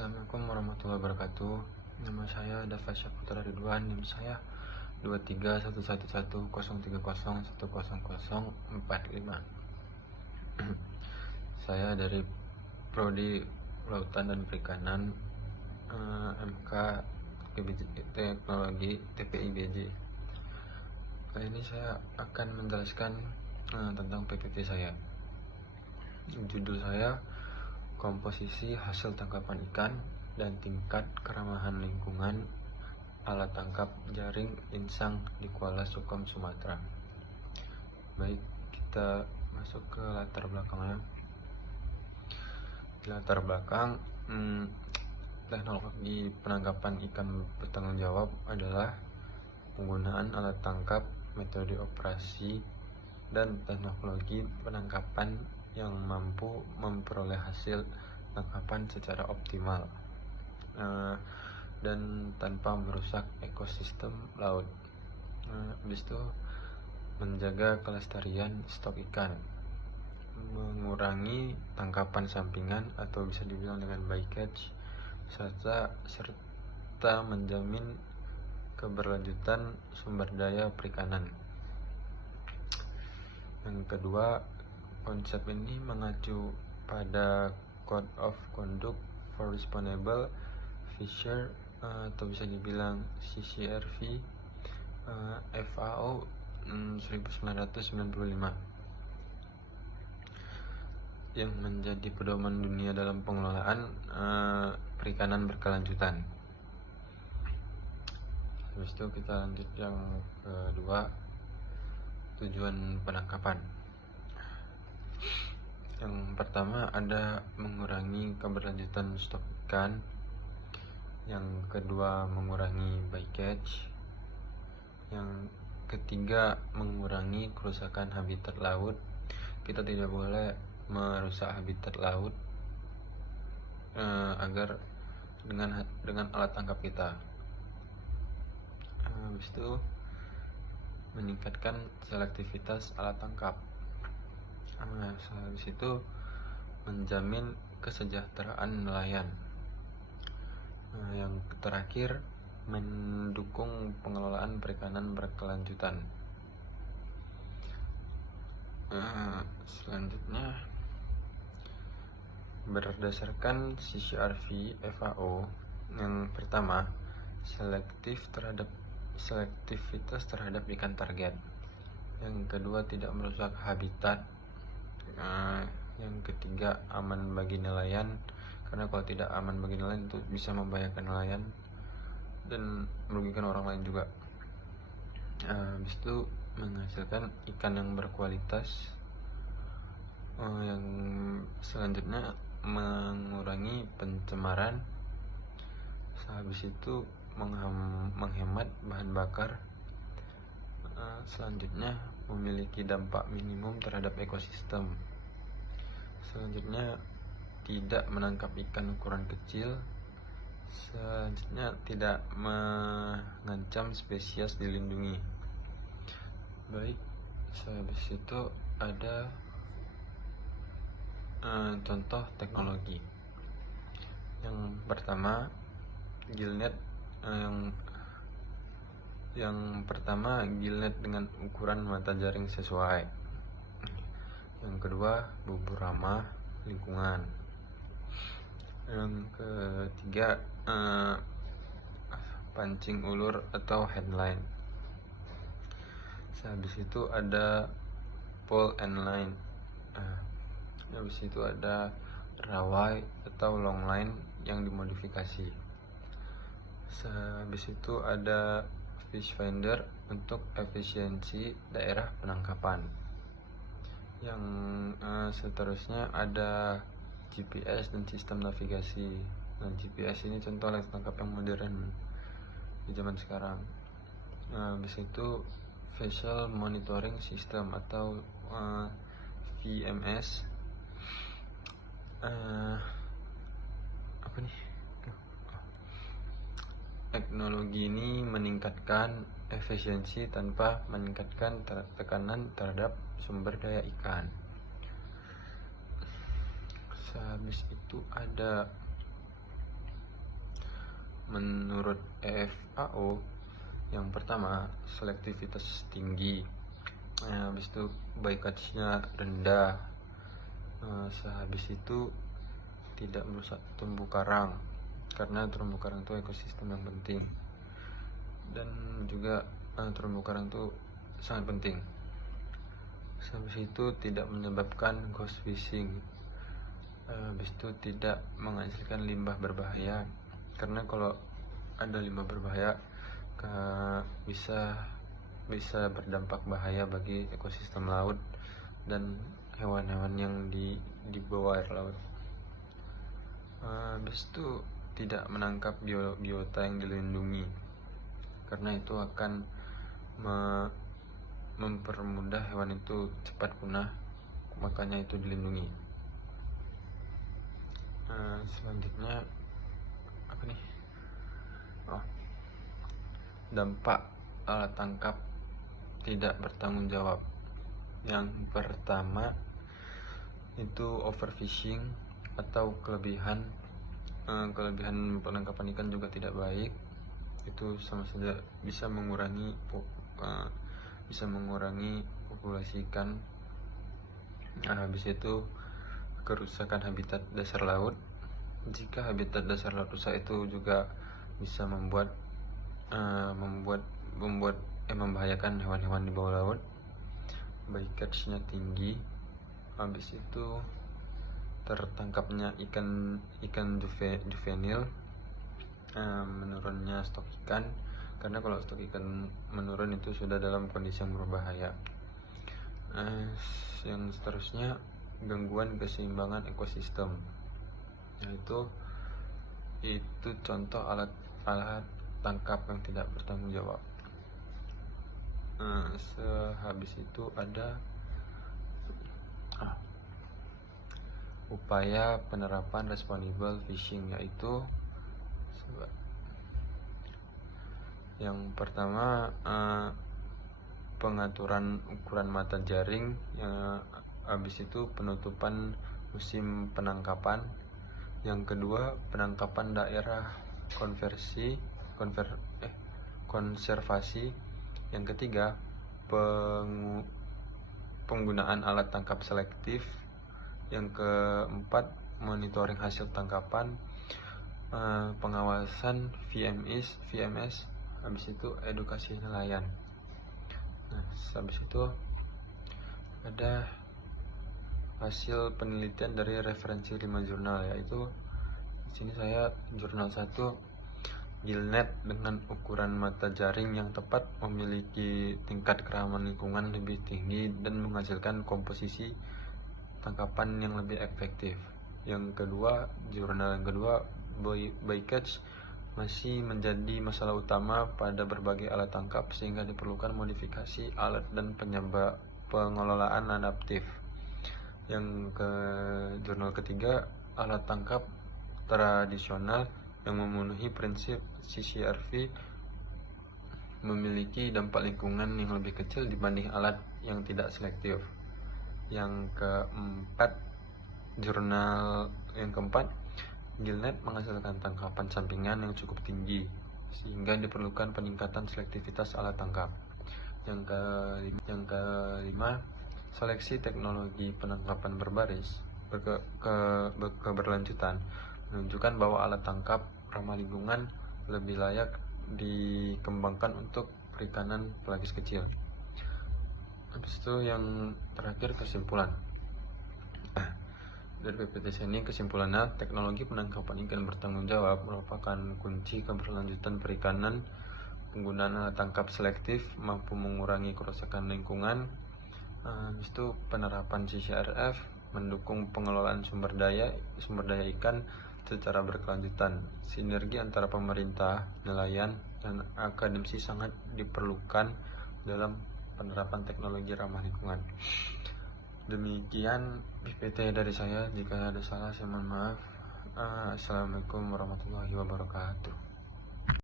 Assalamualaikum warahmatullahi wabarakatuh. Nama saya Dava Syaputra Ridwan. NIM saya 23111030100045. Saya dari Prodi Lautan dan Perikanan, MK Teknologi TPI BJ. Kali ini saya akan menjelaskan tentang PPT saya. Judul saya komposisi hasil tangkapan ikan dan tingkat keramahan lingkungan alat tangkap jaring insang di Kuala Sukom, Sumatera. Baik, kita masuk ke latar belakangnya. Di latar belakang, teknologi penangkapan ikan bertanggung jawab adalah penggunaan alat tangkap, metode operasi, dan teknologi penangkapan yang mampu memperoleh hasil tangkapan secara optimal dan tanpa merusak ekosistem laut. Habis itu menjaga kelestarian stok ikan, mengurangi tangkapan sampingan atau bisa dibilang dengan bycatch, serta menjamin keberlanjutan sumber daya perikanan. Yang kedua, konsep ini mengacu pada Code of Conduct for Responsible Fisher atau bisa dibilang CCRV FAO 1995 yang menjadi pedoman dunia dalam pengelolaan perikanan berkelanjutan. Habis itu kita lanjut yang kedua, tujuan penangkapan. Yang pertama ada mengurangi keberlanjutan stok ikan. Yang kedua mengurangi bycatch. Yang ketiga mengurangi kerusakan habitat laut. Kita tidak boleh merusak habitat laut agar dengan alat tangkap kita. Habis itu meningkatkan selektivitas alat tangkap. Habis itu menjamin kesejahteraan nelayan. Yang terakhir mendukung pengelolaan perikanan berkelanjutan. Selanjutnya, berdasarkan CCRV FAO, yang pertama selektivitas terhadap ikan target. Yang kedua tidak merusak habitat. Yang ketiga aman bagi nelayan, karena kalau tidak aman bagi nelayan itu bisa membahayakan nelayan dan merugikan orang lain juga. Habis itu menghasilkan ikan yang berkualitas. Yang selanjutnya mengurangi pencemaran. Habis itu menghemat bahan bakar. Selanjutnya memiliki dampak minimum terhadap ekosistem. Selanjutnya tidak menangkap ikan ukuran kecil. Selanjutnya tidak mengancam spesies dilindungi. Baik, habis itu ada contoh teknologi. Yang pertama gillnet. Yang pertama gillnet dengan ukuran mata jaring sesuai. Yang kedua bubur ramah lingkungan. Yang ketiga pancing ulur atau headline. Habis itu ada pole and line. Habis itu ada rawai atau long line yang dimodifikasi. Habis itu ada fish finder untuk efisiensi daerah penangkapan. Yang seterusnya ada GPS dan sistem navigasi. Nah, GPS ini contoh alat tangkap yang modern di zaman sekarang. Habis itu vessel monitoring system atau VMS. Teknologi ini meningkatkan efisiensi tanpa meningkatkan tekanan terhadap sumber daya ikan. Habis itu ada menurut EFAO, yang pertama selektivitas tinggi, habis itu bycatch-nya rendah, sehabis itu tidak merusak terumbu karang, karena terumbu karang itu ekosistem yang penting, dan juga terumbu karang itu sangat penting. Habis itu tidak menyebabkan ghost fishing, habis itu tidak menghasilkan limbah berbahaya, karena kalau ada limbah berbahaya bisa berdampak bahaya bagi ekosistem laut dan hewan-hewan yang di bawah air laut. Habis itu tidak menangkap biota yang dilindungi, karena itu akan mempermudah hewan itu cepat punah, makanya itu dilindungi. Selanjutnya apa nih? Dampak alat tangkap tidak bertanggung jawab. Yang pertama itu overfishing atau kelebihan penangkapan ikan juga tidak baik. Itu sama saja bisa mengurangi populasi ikan. Habis itu kerusakan habitat dasar laut. Jika habitat dasar laut rusak, itu juga bisa membahayakan hewan-hewan di bawah laut. Bycatch-nya tinggi. Habis itu tertangkapnya ikan juvenil, menurunnya stok ikan, karena kalau stok ikan menurun itu sudah dalam kondisi yang berbahaya. Yang seterusnya gangguan keseimbangan ekosistem, yaitu contoh alat tangkap yang tidak bertanggung jawab. Sehabis itu ada upaya penerapan responsible fishing, yaitu yang pertama pengaturan ukuran mata jaring, habis itu penutupan musim penangkapan, yang kedua penangkapan daerah konservasi, yang ketiga penggunaan alat tangkap selektif, yang keempat monitoring hasil tangkapan, pengawasan VMS, habis itu edukasi nelayan. Habis itu ada hasil penelitian dari referensi 5 jurnal, yaitu di sini saya jurnal 1, gillnet dengan ukuran mata jaring yang tepat memiliki tingkat kerawanan lingkungan lebih tinggi dan menghasilkan komposisi tangkapan yang lebih efektif. Yang kedua, jurnal yang kedua, bycatch masih menjadi masalah utama pada berbagai alat tangkap, sehingga diperlukan modifikasi alat dan pengelolaan adaptif. Yang ke jurnal ketiga, alat tangkap tradisional yang memenuhi prinsip CCRV memiliki dampak lingkungan yang lebih kecil dibanding alat yang tidak selektif. Yang keempat, jurnal yang keempat, gillnet menghasilkan tangkapan sampingan yang cukup tinggi sehingga diperlukan peningkatan selektivitas alat tangkap. Yang kelima, seleksi teknologi penangkapan berbaris keberlanjutan menunjukkan bahwa alat tangkap ramah lingkungan lebih layak dikembangkan untuk perikanan pelagis kecil. Habis itu yang terakhir, kesimpulan dari PPTC ini. Kesimpulannya, teknologi penangkapan ikan bertanggung jawab merupakan kunci keberlanjutan perikanan. Penggunaan alat tangkap selektif mampu mengurangi kerusakan lingkungan. Habis itu penerapan CCRF mendukung pengelolaan sumber daya ikan secara berkelanjutan. Sinergi antara pemerintah, nelayan, dan akademisi sangat diperlukan dalam penerapan teknologi ramah lingkungan. Demikian PPT dari saya. Jika ada salah, saya mohon maaf. Assalamualaikum warahmatullahi wabarakatuh.